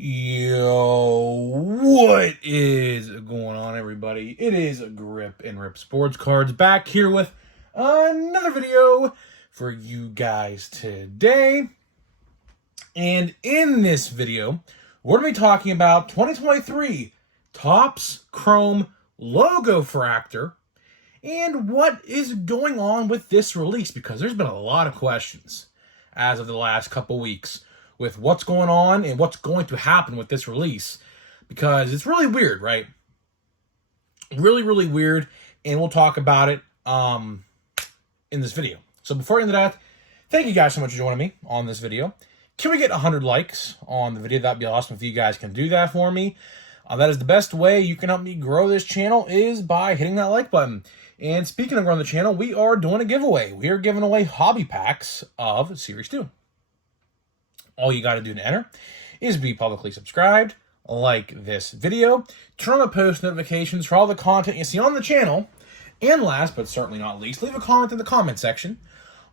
Yo, what is going on, everybody? It is Grip and Rip Sports Cards back here with another video for you guys today. And in this video, we're going to be talking about 2023 Topps Chrome Logofractor and what is going on with this release, because there's been a lot of questions as of the last couple weeks with what's going on and what's going to happen with this release, because it's really weird, right? Really weird, and we'll talk about it in this video. So before into that, thank you guys so much for joining me on this video. Can we get 100 likes on the video? That'd be awesome if you guys can do that for me. That is the best way you can help me grow this channel, is by hitting that like button. And speaking of growing the channel, we are doing a giveaway. We are giving away hobby packs of Series 2. All you got to do to enter is be publicly subscribed, like this video, turn on the post notifications for all the content you see on the channel, and last but certainly not least, leave a comment in the comment section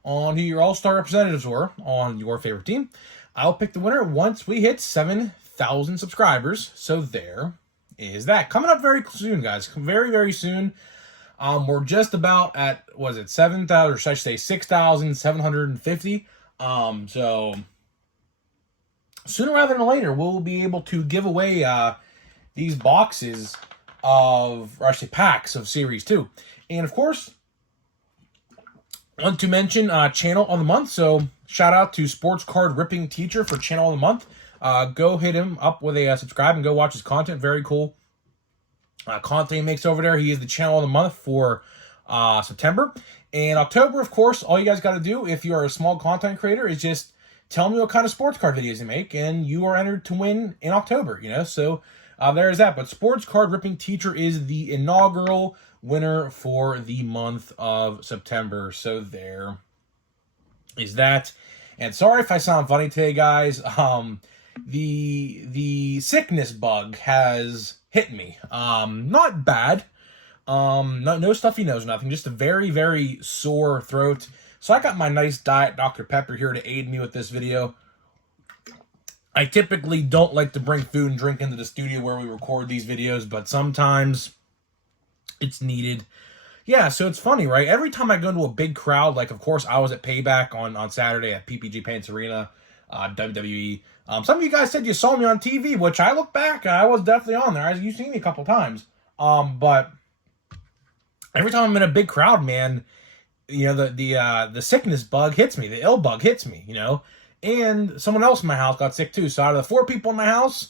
on who your all-star representatives were on your favorite team. I'll pick the winner once we hit 7,000 subscribers. So there is that. Coming up very soon, guys. Very soon. We're just about at, was it 7,000, or should I say 6,750? So sooner rather than later, we'll be able to give away these boxes of, or actually packs of Series 2. And of course, I want to mention Channel of the Month. So shout out to Sports Card Ripping Teacher for Channel of the Month. Go hit him up with a subscribe and go watch his content. Very cool content he makes over there. He is the Channel of the Month for September. And October, of course, all you guys got to do if you are a small content creator is just tell me what kind of sports card videos you make, and you are entered to win in October, you know? So there's that. But Sports Card Ripping Teacher is the inaugural winner for the month of September. So there is that. And sorry if I sound funny today, guys. The sickness bug has hit me. Not bad. No stuffy nose, nothing. Just a very sore throat. So I got my nice Diet Dr. Pepper here to aid me with this video. I typically don't like to bring food and drink into the studio where we record these videos, but sometimes it's needed. Yeah, so it's funny, right? Every time I go into a big crowd, like, of course, I was at Payback on Saturday at PPG Paints Arena, WWE. Some of you guys said you saw me on TV, which I look back, I was definitely on there. You've seen me a couple times. But every time I'm in a big crowd, man, you know, the sickness bug hits me. The ill bug hits me, you know. And someone else in my house got sick too. So out of the 4 people in my house,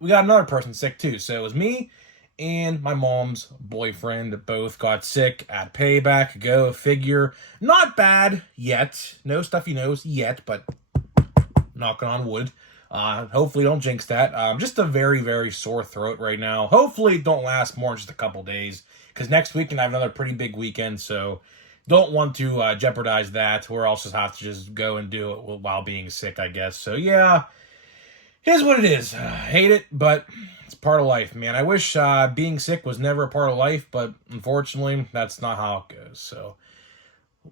we got another person sick too. So it was me and my mom's boyfriend both got sick at Payback. Go figure. Not bad yet. No stuffy nose yet, but knocking on wood. Hopefully don't jinx that. Just a very sore throat right now. Hopefully it don't last more than just a couple days, because next weekend I have another pretty big weekend, so don't want to jeopardize that, or else just have to just go and do it while being sick, I guess. So yeah, it is what it is. Hate it, but it's part of life, man. I wish being sick was never a part of life, but unfortunately, that's not how it goes. So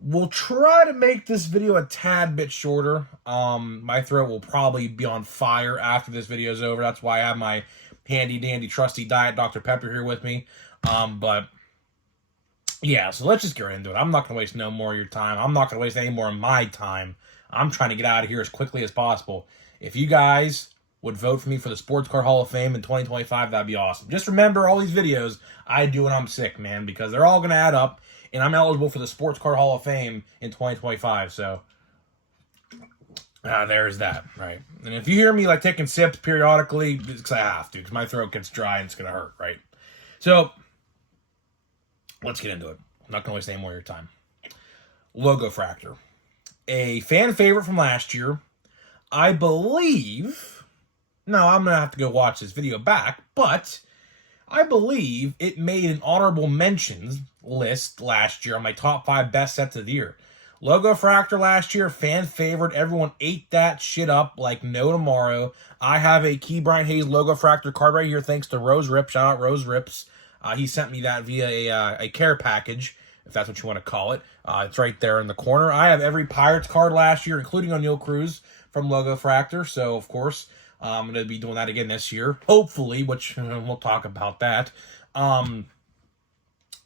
we'll try to make this video a tad bit shorter. My throat will probably be on fire after this video is over. That's why I have my handy dandy trusty Diet Dr. Pepper here with me. But yeah, so let's just get right into it. I'm not going to waste no more of your time. I'm not going to waste any more of my time. I'm trying to get out of here as quickly as possible. If you guys would vote for me for the Sports Card Hall of Fame in 2025, that'd be awesome. Just remember all these videos I do when I'm sick, man, because they're all going to add up, and I'm eligible for the Sports Card Hall of Fame in 2025, so there's that, right? And if you hear me, like, taking sips periodically, it's because I have to, because my throat gets dry and it's going to hurt, right? So let's get into it. I'm not going to waste any more of your time. Logofractor. A fan favorite from last year. I believe, no, I'm going to have to go watch this video back, but I believe it made an honorable mentions list last year on my top 5 best sets of the year. Logofractor last year, fan favorite. Everyone ate that shit up like no tomorrow. I have a Key Brian Hayes Logofractor card right here, thanks to Rose Rip. Shout out Rose Rips. He sent me that via a care package, if that's what you want to call it. It's right there in the corner. I have every Pirates card last year, including O'Neal Cruz from Logofractor. So, of course, I'm going to be doing that again this year, hopefully, which we'll talk about that. So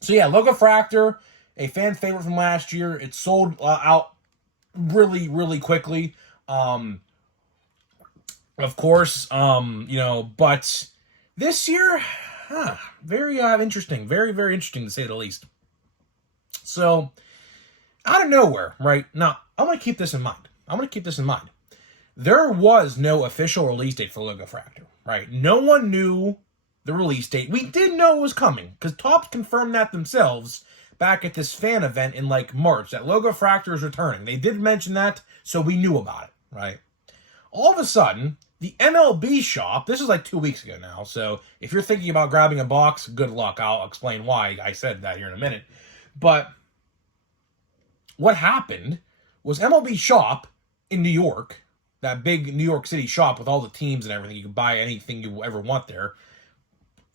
yeah, Logofractor, a fan favorite from last year. It sold out really, really quickly. Of course, but this year, very interesting. Very, very interesting to say the least. So, out of nowhere, right? Now, I'm going to keep this in mind. There was no official release date for Logofractor, right? No one knew the release date. We did know it was coming, because Topps confirmed that themselves back at this fan event in like March, that Logofractor is returning. They did mention that, so we knew about it, right? All of a sudden, the MLB shop, this is like 2 weeks ago now, so if you're thinking about grabbing a box, good luck. I'll explain why I said that here in a minute. But what happened was MLB shop in New York, that big New York City shop with all the teams and everything, you can buy anything you ever want there,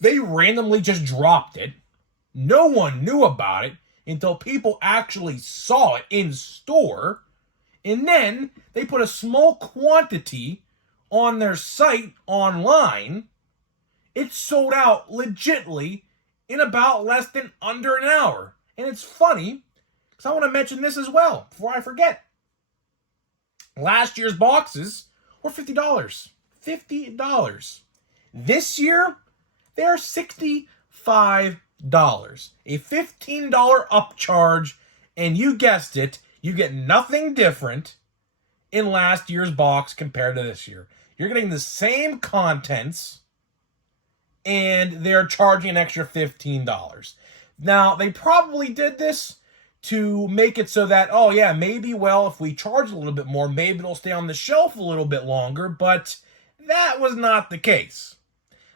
they randomly just dropped it. No one knew about it until people actually saw it in store. And then they put a small quantity on their site online. It sold out legitly in about less than under an hour. And it's funny, because I want to mention this as well before I forget. Last year's boxes were $50. $50. This year, they're $65. A $15 upcharge, and you guessed it, you get nothing different in last year's box compared to this year. You're getting the same contents, and they're charging an extra $15. Now, they probably did this to make it so that, oh yeah, maybe, well, if we charge a little bit more, maybe it'll stay on the shelf a little bit longer, but that was not the case.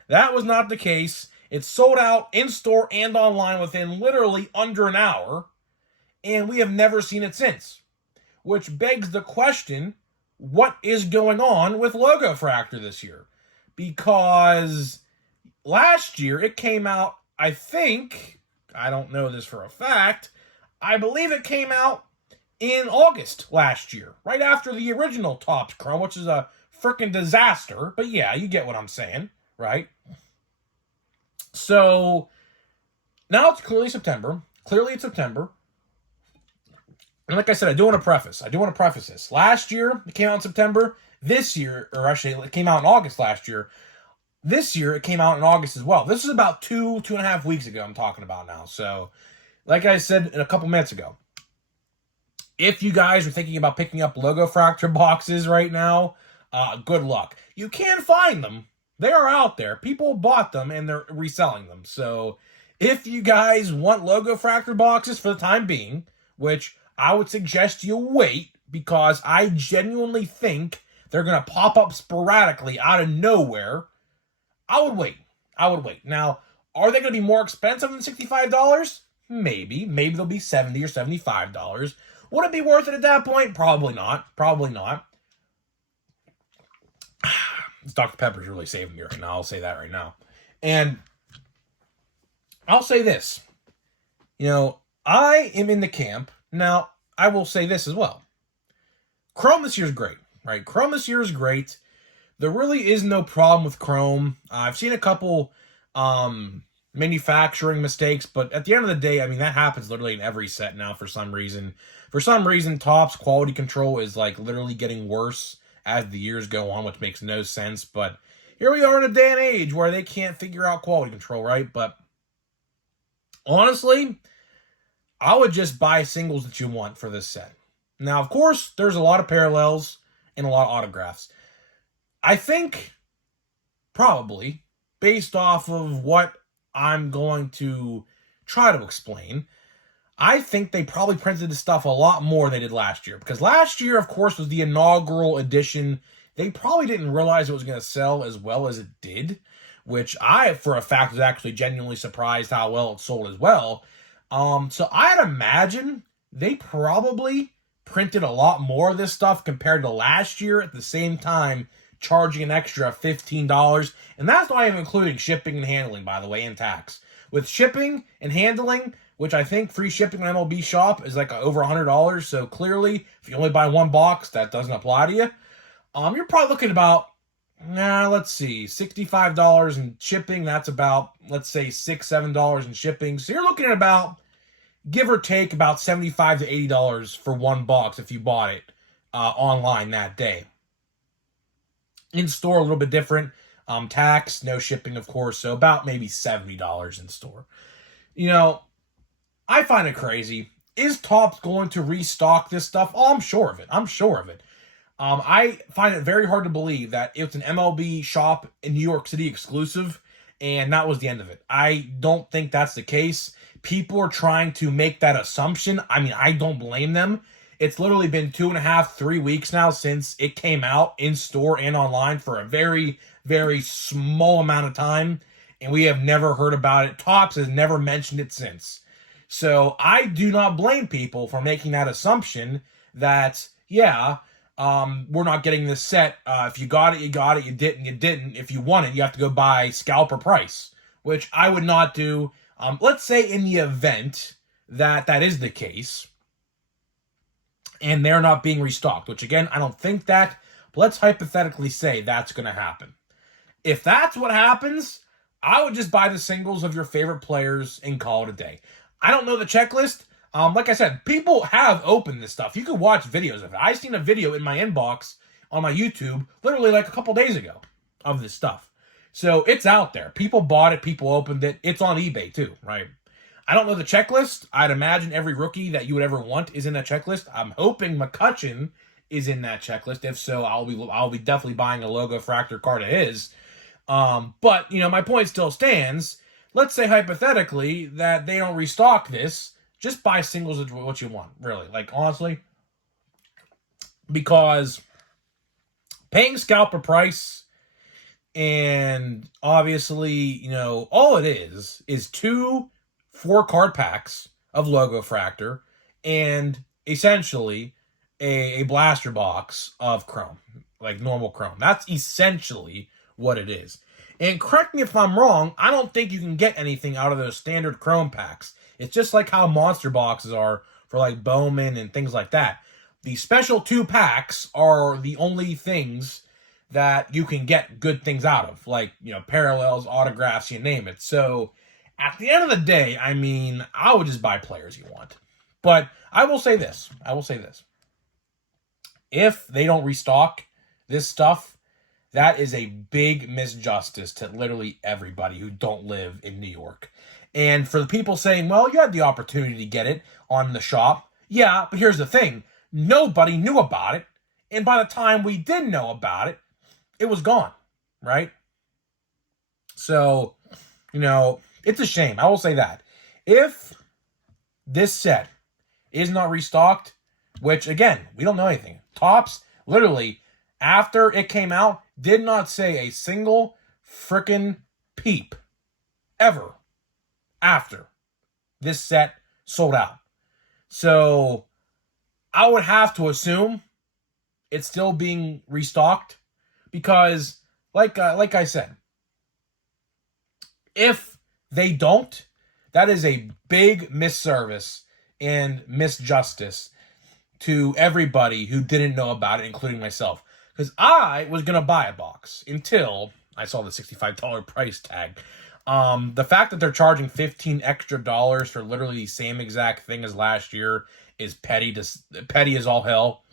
That was not the case. It sold out in-store and online within literally under an hour, and we have never seen it since. Which begs the question, what is going on with Logofractor this year? Because last year it came out, I think, I don't know this for a fact, I believe it came out in August last year, right after the original Topps Chrome, which is a freaking disaster. But yeah, you get what I'm saying, right? So now it's clearly September. It's September. And like I said, I do want to preface this. Last year, it came out in September. This year, or actually, it came out in August last year. This year, it came out in August as well. This is about 2.5 weeks ago I'm talking about now. So, like I said a couple minutes ago, if you guys are thinking about picking up Logofractor boxes right now, good luck. You can find them. They are out there. People bought them, and they're reselling them. So, if you guys want Logofractor boxes for the time being, which I would suggest you wait, because I genuinely think they're going to pop up sporadically out of nowhere, I would wait. Now, are they going to be more expensive than $65? Maybe. Maybe they'll be $70 or $75. Would it be worth it at that point? Probably not. This Dr. Pepper's really saving me right now. I'll say that right now. And I'll say this. I am in the camp. Now, I will say this as well. Chrome this year is great, right? Chrome this year is great. There really is no problem with Chrome. I've seen a couple manufacturing mistakes, but at the end of the day, I mean, that happens literally in every set now for some reason. For some reason, Topps quality control is like literally getting worse as the years go on, which makes no sense. But here we are in a day and age where they can't figure out quality control, right? But honestly, I would just buy singles that you want for this set. Now, of course, there's a lot of parallels and a lot of autographs. I think, probably, based off of what I'm going to try to explain, I think they probably printed this stuff a lot more than they did last year. Because last year, of course, was the inaugural edition. They probably didn't realize it was going to sell as well as it did, which I, for a fact, was actually genuinely surprised how well it sold as well. So I'd imagine they probably printed a lot more of this stuff compared to last year at the same time, charging an extra $15. And that's not even including shipping and handling, by the way, and tax. With shipping and handling, which I think free shipping on MLB shop is like over $100. So clearly, if you only buy one box, that doesn't apply to you. You're probably looking about let's see, $65 in shipping. That's about, let's say, $6, $7 in shipping. So you're looking at about, give or take, about $75 to $80 for one box if you bought it online that day. In store, a little bit different. Tax, no shipping, of course, so about maybe $70 in store. You know, I find it crazy. Is Topps going to restock this stuff? Oh, I'm sure of it. I'm sure of it. I find it very hard to believe that it's an MLB shop in New York City exclusive, and that was the end of it. I don't think that's the case. People are trying to make that assumption. I mean, I don't blame them. It's literally been 2.5, 3 weeks now since it came out in store and online for a very, very small amount of time, and we have never heard about it. Topps has never mentioned it since. So I do not blame people for making that assumption that, yeah, we're not getting this set. If you got it, you got it. You didn't, you didn't. If you want it, you have to go buy scalper price, which I would not do. Let's say in the event that that is the case, and they're not being restocked, which again, I don't think that, but let's hypothetically say that's going to happen. If that's what happens, I would just buy the singles of your favorite players and call it a day. I don't know the checklist. Like I said, people have opened this stuff. You can watch videos of it. I seen a video in my inbox on my YouTube literally like a couple days ago of this stuff. So it's out there. People bought it. People opened it. It's on eBay too, right? I don't know the checklist. I'd imagine every rookie that you would ever want is in that checklist. I'm hoping McCutchen is in that checklist. If so, I'll be definitely buying a Logofractor card of his. But, you know, my point still stands. Let's say hypothetically that they don't restock this. Just buy singles of what you want, really. Like, honestly. Because paying scalper price and obviously, you know, all it is 2 4-card packs of Logofractor and essentially a blaster box of Chrome, like normal Chrome. That's essentially what it is. And correct me if I'm wrong, I don't think you can get anything out of those standard Chrome packs. It's just like how monster boxes are for like Bowman and things like that. The special 2 packs are the only things that you can get good things out of, like, you know, parallels, autographs, you name it. So at the end of the day, I mean, I would just buy players you want. But I will say this. If they don't restock this stuff, that is a big misjustice to literally everybody who don't live in New York. And for the people saying, well, you had the opportunity to get it on the shop. Yeah, but here's the thing. Nobody knew about it. And by the time we did know about it, it was gone, right? So, you know, it's a shame. I will say that. If this set is not restocked, which, again, we don't know anything. Topps, literally, after it came out, did not say a single frickin' peep ever after this set sold out. So I would have to assume it's still being restocked because, like I said, if they don't, that is a big misservice and misjustice to everybody who didn't know about it, including myself. Because I was going to buy a box until I saw the $65 price tag. The fact that they're charging $15 extra for literally the same exact thing as last year is petty. Petty as all hell.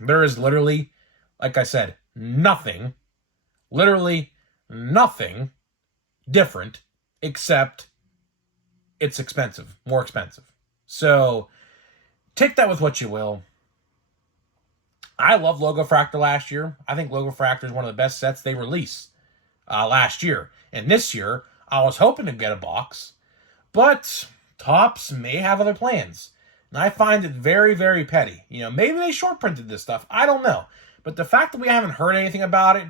There is literally, like I said, literally nothing different except it's expensive, more expensive. So take that with what you will. I love Logofractor last year. I think Logofractor is one of the best sets they released last year. And this year, I was hoping to get a box, but Topps may have other plans. And I find it very, very petty. You know, maybe they short printed this stuff. I don't know. But the fact that we haven't heard anything about it,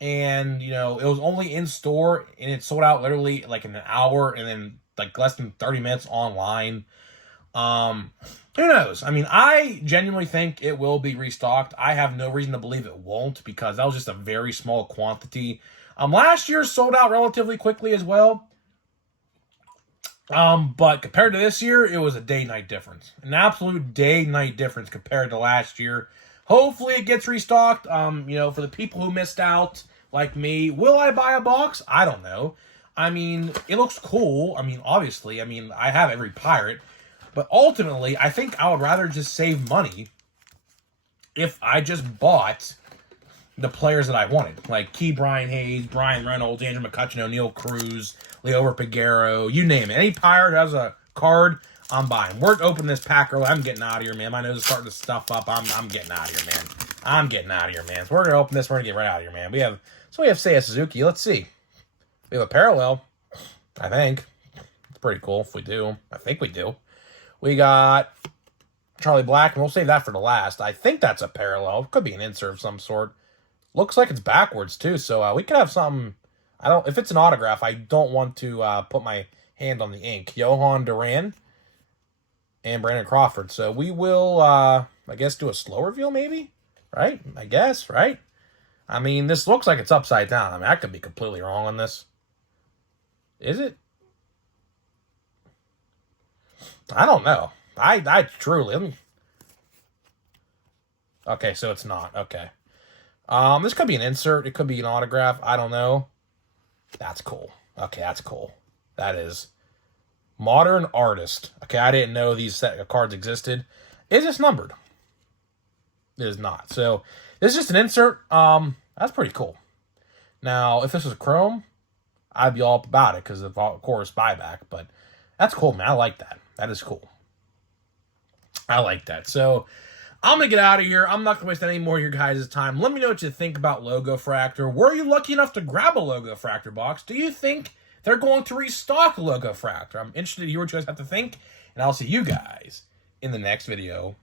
and, you know, it was only in store, and it sold out literally like in an hour, and then like less than 30 minutes online. Who knows? I mean, I genuinely think it will be restocked. I have no reason to believe it won't because that was just a very small quantity. Last year sold out relatively quickly as well. But compared to this year, it was a day-night difference. An absolute day-night difference compared to last year. Hopefully it gets restocked. You know, for the people who missed out, like me, will I buy a box? I don't know. I mean, it looks cool. I mean, obviously, I mean, I have every pirate. But ultimately, I think I would rather just save money if I just bought the players that I wanted. Like Key Brian Hayes, Brian Reynolds, Andrew McCutcheon, O'Neal Cruz, Leo Piguero, you name it. Any pirate has a card, I'm buying. We're opening this pack early. I'm getting out of here, man. My nose is starting to stuff up. I'm getting out of here, man. I'm getting out of here, man. So we're going to open this. We're going to get right out of here, man. We have Seiya Suzuki. Let's see. We have a parallel, I think. It's pretty cool if we do. I think we do. We got Charlie Black, and we'll save that for the last. I think that's a parallel. It could be an insert of some sort. Looks like it's backwards, too, so we could have something. If it's an autograph, I don't want to put my hand on the ink. Johan Duran and Brandon Crawford. So we will, I guess, do a slow reveal, maybe? Right? I guess, right? I mean, this looks like it's upside down. I mean, I could be completely wrong on this. Is it? I don't know. I truly... Okay, so it's not. Okay. This could be an insert. It could be an autograph. I don't know. That's cool. Okay, that's cool. That is Modern Artist. Okay, I didn't know these set of cards existed. Is this numbered? It is not. So, this is just an insert. That's pretty cool. Now, if this was a Chrome, I'd be all up about it because of course buyback. But that's cool, man. I like that. That is cool. I like that. So, I'm going to get out of here. I'm not going to waste any more of your guys' time. Let me know what you think about Logofractor. Were you lucky enough to grab a Logofractor box? Do you think they're going to restock Logofractor? I'm interested to hear what you guys have to think. And I'll see you guys in the next video.